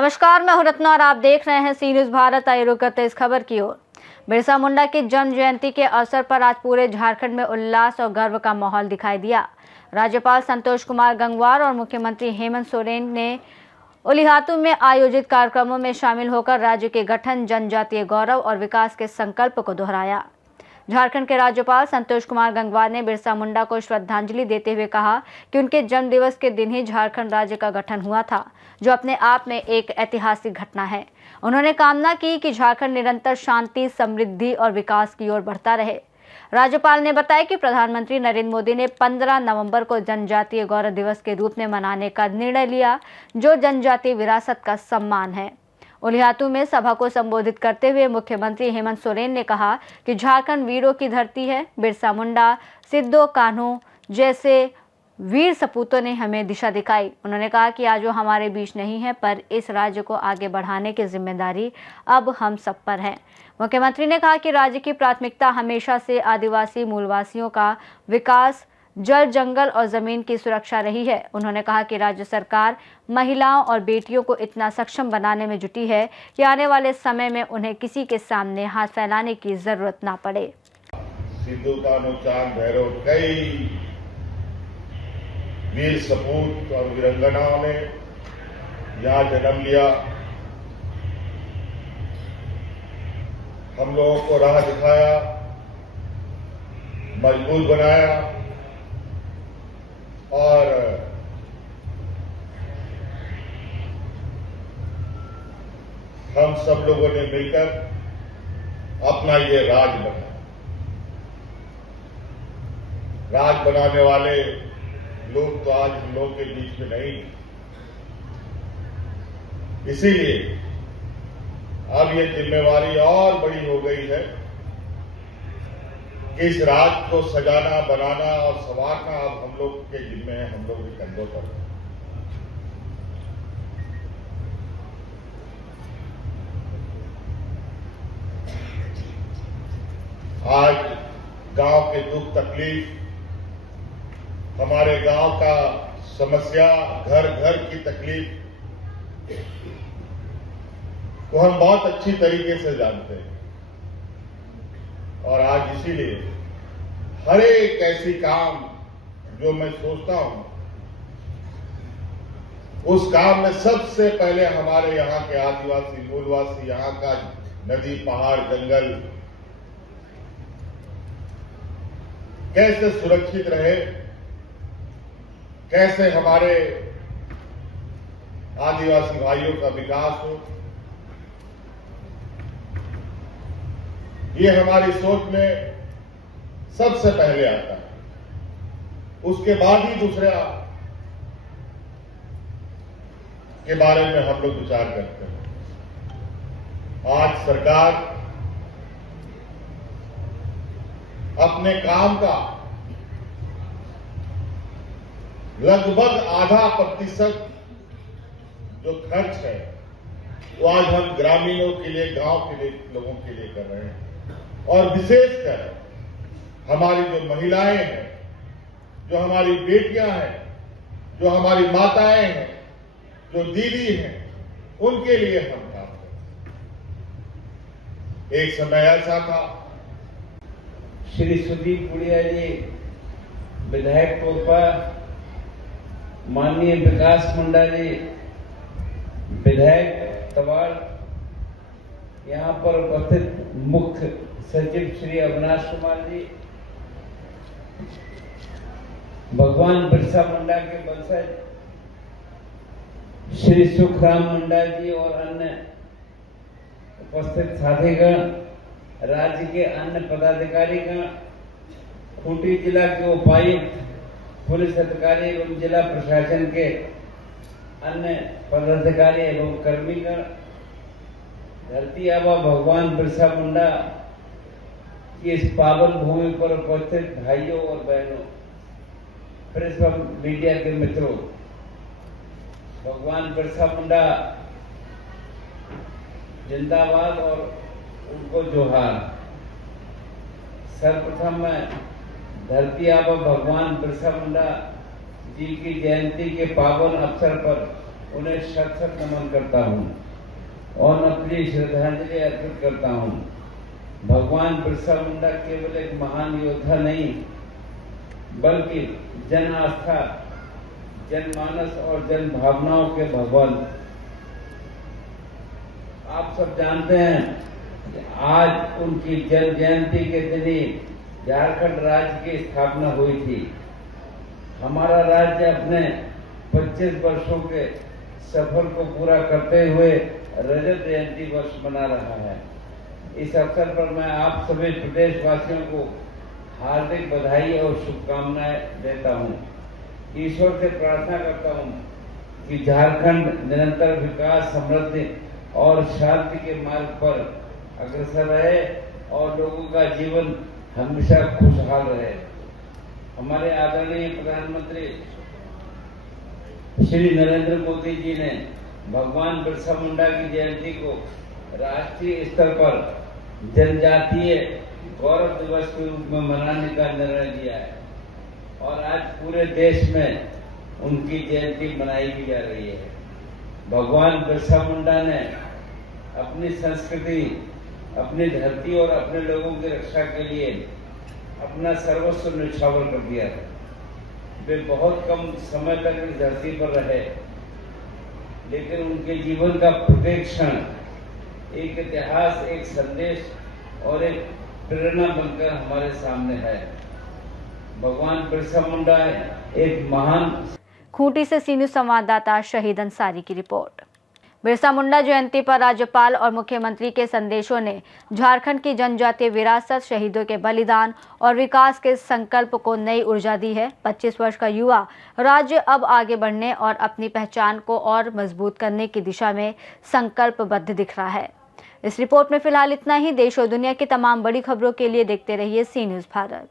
नमस्कार, मैं हूं रत्ना और आप देख रहे हैं सी न्यूज भारत। आइए रुक करते इस खबर की ओर। बिरसा मुंडा की जन्म जयंती के अवसर पर आज पूरे झारखंड में उल्लास और गर्व का माहौल दिखाई दिया। राज्यपाल संतोष कुमार गंगवार और मुख्यमंत्री हेमंत सोरेन ने उलिहातू में आयोजित कार्यक्रमों में शामिल होकर राज्य के गठन, जनजातीय गौरव और विकास के संकल्प को दोहराया। झारखंड के राज्यपाल संतोष कुमार गंगवार ने बिरसा मुंडा को श्रद्धांजलि देते हुए कहा कि उनके जन्म दिवस के दिन ही झारखंड राज्य का गठन हुआ था, जो अपने आप में एक ऐतिहासिक घटना है। उन्होंने कामना की कि झारखंड निरंतर शांति, समृद्धि और विकास की ओर बढ़ता रहे। राज्यपाल ने बताया कि प्रधानमंत्री नरेंद्र मोदी ने 15 नवंबर को जनजातीय गौरव दिवस के रूप में मनाने का निर्णय लिया, जो जनजातीय विरासत का सम्मान है। उलिहातू में सभा को संबोधित करते हुए मुख्यमंत्री हेमंत सोरेन ने कहा कि झारखंड वीरों की धरती है। बिरसा मुंडा, सिद्धो कान्हू जैसे वीर सपूतों ने हमें दिशा दिखाई। उन्होंने कहा कि आज वो हमारे बीच नहीं है, पर इस राज्य को आगे बढ़ाने की जिम्मेदारी अब हम सब पर है। मुख्यमंत्री ने कहा कि राज्य की प्राथमिकता हमेशा से आदिवासी मूलवासियों का विकास, जल, जंगल और जमीन की सुरक्षा रही है। उन्होंने कहा कि राज्य सरकार महिलाओं और बेटियों को इतना सक्षम बनाने में जुटी है कि आने वाले समय में उन्हें किसी के सामने हाथ फैलाने की जरूरत ना पड़े। सिद्धो कान्हू, चांद भैरव, कई वीर सपूत और वीरंगनाओं ने यहाँ जन्म लिया, हम लोगों को राह दिखाया, मजबूत बनाया और हम सब लोगों ने मिलकर अपना ये राज बनाया। राज बनाने वाले लोग तो आज हम लोगों के बीच में नहीं, इसीलिए अब ये जिम्मेवारी और बड़ी हो गई है कि इस राज को सजाना, बनाना और संवारना अब हम लोग के जिम्मे है, हम लोग के कंधों पर है। आज गांव के दुख तकलीफ, हमारे गांव का समस्या, घर घर की तकलीफ को हम बहुत अच्छी तरीके से जानते हैं और आज इसीलिए हर एक ऐसी काम जो मैं सोचता हूं, उस काम में सबसे पहले हमारे यहाँ के आदिवासी मूलवासी, यहाँ का नदी, पहाड़, जंगल कैसे सुरक्षित रहे, कैसे हमारे आदिवासी भाइयों का विकास हो, ये हमारी सोच में सबसे पहले आता है। उसके बाद ही दूसरे के बारे में हम लोग विचार करते हैं। आज सरकार अपने काम का लगभग आधा प्रतिशत जो खर्च है वो आज हम ग्रामीणों के लिए, गांव के लिए, लोगों के लिए कर रहे हैं। और विशेषकर हमारी जो महिलाएं हैं, जो हमारी बेटियां हैं, जो हमारी माताएं हैं, जो दीदी हैं, उनके लिए हम काम करते हैं। एक समय ऐसा था, श्री सुदीप गुड़िया जी विधायक पद पर, माननीय विकास मुंडा जी विधायक तवाड़, यहाँ पर उपस्थित मुख्य सचिव श्री अविनाश कुमार जी, भगवान बिरसा मुंडा के वंशज श्री सुखराम मुंडा जी और अन्य उपस्थित साथीगण, राज्य के अन्य पदाधिकारीगण, खूंटी जिला के उपायुक्त, पुलिस अधिकारी एवं जिला प्रशासन के अन्य पदाधिकारी एवं कर्मीगण, धरती आबा भगवान बिरसा मुंडा की इस पावन भूमि पर उपस्थित भाइयों और बहनों, प्रेस व मीडिया के मित्रों, भगवान बिरसा मुंडा जिंदाबाद और उनको जोहार। सर्वप्रथम मैं धरती आबा भगवान बिरसा मुंडा जी की जयंती के पावन अवसर पर उन्हें शत शत नमन करता हूं और अपनी श्रद्धांजलि अर्पित करता हूं। भगवान बिरसा मुंडा केवल एक महान योद्धा नहीं, बल्कि जन आस्था, जनमानस और जन भावनाओं के भगवान। आप सब जानते हैं कि आज उनकी जन्म जयंती के दिन ही झारखंड राज्य की स्थापना हुई थी। हमारा राज्य अपने 25 वर्षों के सफर को पूरा करते हुए रजत जयंती वर्ष मना रहा है। इस अवसर पर मैं आप सभी प्रदेशवासियों को हार्दिक बधाई और शुभकामनाएं देता हूं। ईश्वर से प्रार्थना करता हूं कि झारखंड निरंतर विकास, समृद्धि और शांति के मार्ग पर अग्रसर रहे और लोगों का जीवन हमेशा खुशहाल रहे। हमारे आदरणीय प्रधानमंत्री श्री नरेंद्र मोदी जी ने भगवान बिरसा मुंडा की जयंती को राष्ट्रीय स्तर पर जनजातीय गौरव दिवस के रूप में मनाने का निर्णय लिया है और आज पूरे देश में उनकी जयंती मनाई भी जा रही है। भगवान बिरसा मुंडा ने अपनी संस्कृति, अपनी धरती और अपने लोगों की रक्षा के लिए अपना सर्वस्व न्यौछावर कर दिया है। वे बहुत कम समय तक इस धरती पर रहे, लेकिन उनके जीवन का प्रत्येक क्षण एक इतिहास, एक संदेश और एक प्रेरणा बनकर हमारे सामने है। भगवान बिरसा मुंडा एक महान। खूंटी से सी न्यूज़ संवाददाता शहीद अंसारी की रिपोर्ट। बिरसा मुंडा जयंती पर राज्यपाल और मुख्यमंत्री के संदेशों ने झारखंड की जनजातीय विरासत, शहीदों के बलिदान और विकास के संकल्प को नई ऊर्जा दी है। 25 वर्ष का युवा राज्य अब आगे बढ़ने और अपनी पहचान को और मजबूत करने की दिशा में संकल्पबद्ध दिख रहा है। इस रिपोर्ट में फिलहाल इतना ही। देश और दुनिया की तमाम बड़ी खबरों के लिए देखते रहिए सी न्यूज़ भारत।